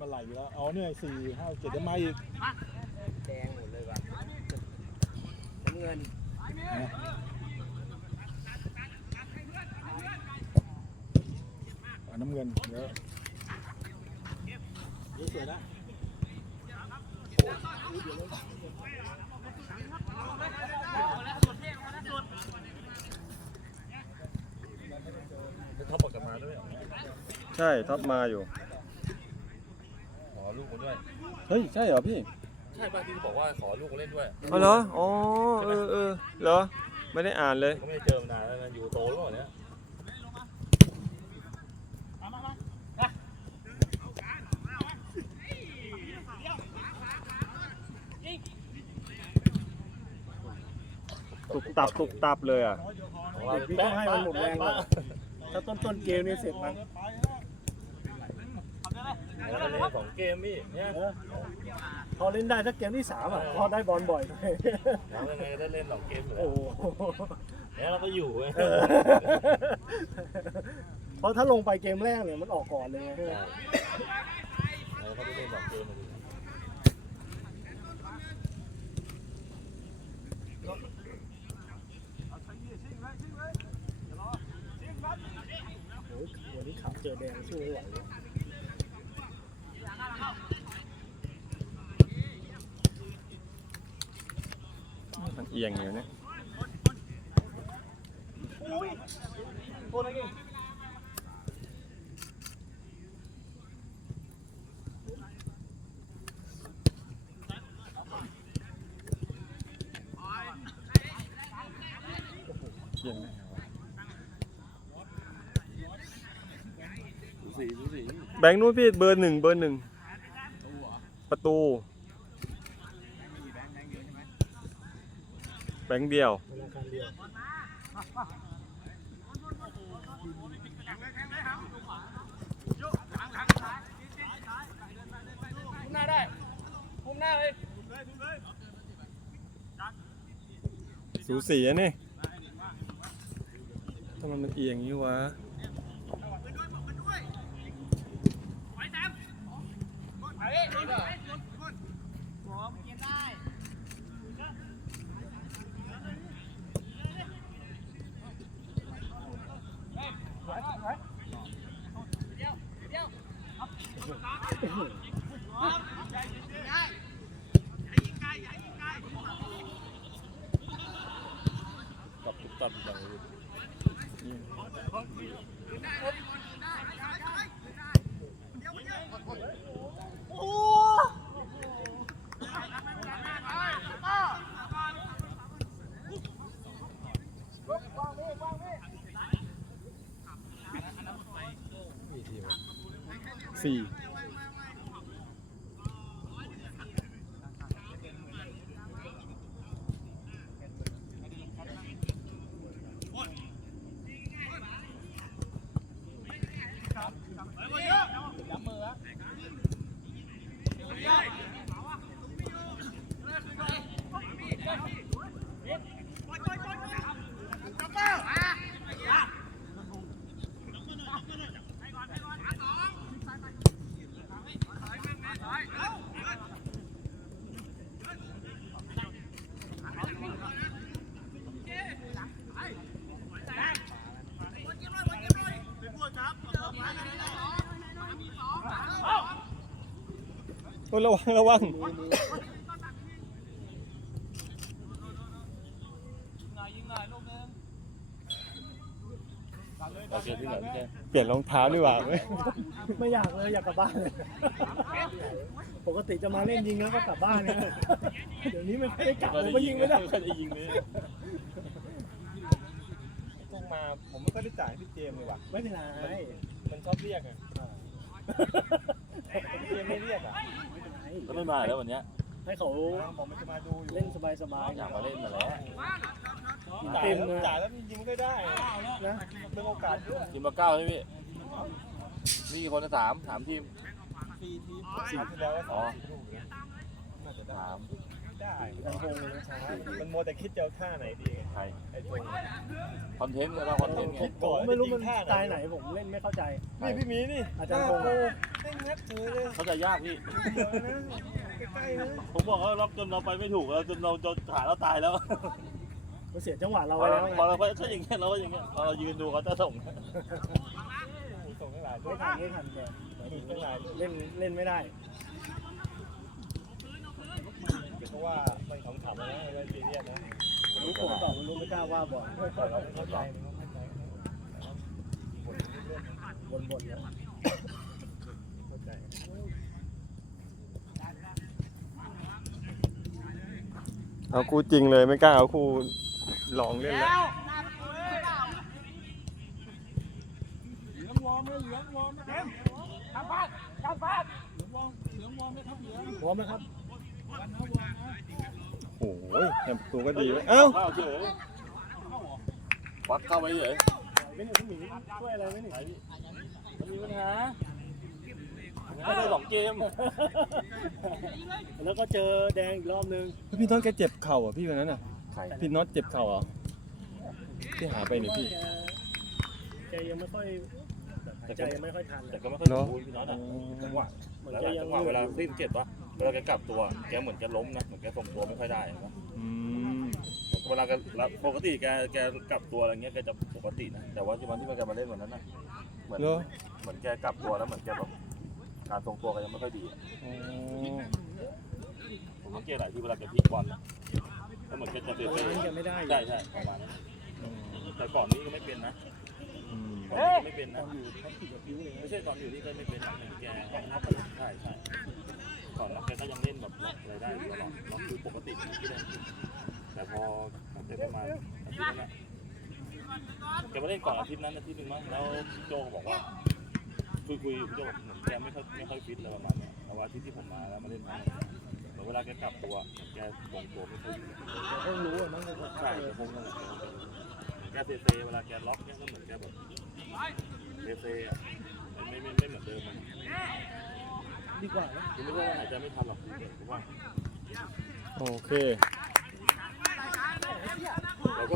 มาไหลอยู่แล้ว อ๋อเนี่ยสี่ห้าเจ็ดจะมาอีก แดงหมดเลยว่ะน้ำเงินนะอะน้ำเงินเดี๋ยวนี่สวยนะท็อปออกจากมาด้วยเหรอใช่ท็อปมาอยู่ขอลูกมา ด้วย เฮ้ย ใช่เหรอพี่ ใช่ป่ะที่บอกว่าขอลูกมาเล่นด้วยอ๋อเหรอ อ๋อ เออเออเหรอ ไม่ได้อ่านเลย ก็ไม่ได้เจอมานานแล้วนะอยู่โตแล้วเหรอเนี่ย ตุกตับตุกตับเลยอะ ของเราพี่ต้องให้มันหมดแรงก่อนถ้าต้นต้นเกมนี่เสร็จมันแล้วก็เล่น สองเกมพี่เนี่ยเออพอเล่นได้ถ้าเกมที่สามอะพอได้บอลบ่อยหน่อยแล้วยังไงก็ได้เล่นสองเกมอยู่แล้โอ้วโหแล้วเราก็อยู่เว้ยเออเพราะถ้าลงไปเกมแรกเนี่ยมันออกก่อนเลยไงใช่แล้วก็ได้เล่นสองเกมมาดิโอ้ยวันนี้ขับเจอแดงสู้ไม่ไหวเลย มันเอียงอยู่เนี่ยเอียงไหมสูสีสูสีแบงค์นู้นพี่เบอร์หนึ่งเบอร์หนึ่งประตู แบงค์เดียว ธนาคารเดียวสูสีอะนี่ทำไมมันเอียงอย่างนี้วะตับ ตุบตับอยู่อย่างนี้สี่ โอ้ยระวังระวังโอเคที่เหลือพี่แกเปลี่ยนรองเท้าดีกว่าเว้ยไม่อยากเลยอยากกลับบ้านเลยปกติจะมาเล่นยิงแล้วก็กลับบ้านเนี่ยเดี๋ยวนี้ไม่ได้กลับผมก็ยิงไม่ได้ไม่ได้ยิงเลยต้องมาผมไม่ค่อยได้จ่ายให้พี่เจมส์เลยว่ะไม่เป็นไรมันชอบเรียกอะพี่เจมส์ไม่เรียกอะไม่เป็นไร แล้วไม่มาแล้ววันเนี้ยให้เขาผมมันจะมาดูอยู่เล่นสบายๆอยากมาเล่นมาแล้วจ่ายเต็มแล้วเลยจ่ายแล้วยิงไม่ได้นะเป็นโอกาสเยอะทีมละเก้าใช่ไหมพี่มีกี่คนนะสามสามทีมสี่ทีมสี่ที่แล้วอ๋อน่าจะสามได้ยังคงเลยนะช้ามันมัวแต่คิดจะเอาท่าไหนดีใครไอ้ตัวคอนเทนต์ก็ต้องคอนเทนต์ไงผมไม่รู้มันสไตล์ไหนผมเล่นไม่เข้าใจนี่พี่หมีนี่อาจารย์พงษ์ เล่นแม็กเธอเลยเขาใจยากพี่ใกล้ๆนะผมบอกเขาล็อกจนเราไปไม่ถูกแล้วจนเราจนขาเราตายแล้วมันเสียจังหวะเราพไปอแล้เราวไงพอเราก็อย่างเงี้ยเราก็อย่างเงี้ยพอเรายืนดูเขาจะส่งส่งทั้งหลายไม่ทันไม่ทันแกเล่นเล่นไม่ได้ เพราะว่ามันขำๆนะไม่ได้ซีเรียสนะรู้ผมตอบมันรู้ไม่กล้าว่าบอกเราไม่เข้าใจมันเข้าใจบนๆเนี่ย เข้าใจ เอาคู่จริงเลยไม่กล้าเอาคู่ลองเล่นแล้วพร้อมไหมครับโอ้โหแฮมตัวก็ดีเว้ยเอ้าเข้าเฉยวัดเข้าไปเฉยไม่หนึ่งหมีช่วยอะไรไม่หนึ่งมันมีปัญหา ไม่ได้สองเกม แล้วก็เจอแดงอีกรอบนึงพี่น็อตแกเจ็บเข่าเหรอะพี่วันนั้นอะใครพี่น็อตเจ็บเข่าเหรอที่หาไปนี่พี่ แกยังไม่ค่อยหายใจยังไม่ค่อยทันแต่ก็ไม่ค่อยเหรสอมบูรณ์พี่น้องอะจังหวะเหมือนแล้วแกหลังยัจังงหวะเวลาที่เจ็บปะเวลาแกกลับตัวแกเหมือนแกล้มนะเหมือนแกทรงตัวไม่ค่อยได้นะอืมเวลาแกปกติแกแกกลับตัวอะไรเงี้ยแกจะปกตินะแต่ว่าที่วันที่แกมาเล่นวันนั้นน่ะเหมือนเหรอเหมือนแกกลับตัวแล้วเหมือนแกแบบ การทรงตัวแกยังไม่ค่อยดีอะอ๋อผมสังเกตหลายที่เวลาแกพลิกบอลนะแล้วเหมือนแกจะเตะตอนนั้นแกไม่ได้อยู่ ใช่ใช่ประมาณนั้นแต่ก่อนนี้ก็ไม่เป็นนะอืมก่อนนี้ก็ไม่เป็นตนะอนอยู่เขาผิดกับผิวเลยไม่ใช่ตอนอยู่นี่ก็ไม่เป็นนะแกใช่ใช่ก่อนแล้วแกก็ยังเล่นแบบล็อกอะไรได้อยู่ตลอดล็อกคือปกตินะที่เล่นแต่พอผมได้ประมาณอาทิตย์นั้นแหละแกมาเล่นก่อนอาทิตย์นั้นอาทิตย์หนึงมั้งแล้วพี่โจก็บอกว่า คุยคุยๆพี่โจบอกเหมือนแกไม่ค่อยไม่ค่อยฟิตอะไรประมาณเนี้ยแต่ว่าทิตย์ที่ผมมาแล้วมาเล่นมาเหมือนเวลาแกกลับตัวแกทรงตัวไม่ค่อยดีแกเพิ่งรู้อะมั้งใช่แกคงนั่นแหละแกเซเซเวลาแกล็อกเนี่ยก็เหมือนแกแบบเซเซอะไม่ไม่ไม่เหมือนเดิมอะดีกว่านะคือไม่ใช่ว่าหายใจไม่ทันหรอกเพราะว่า โอเค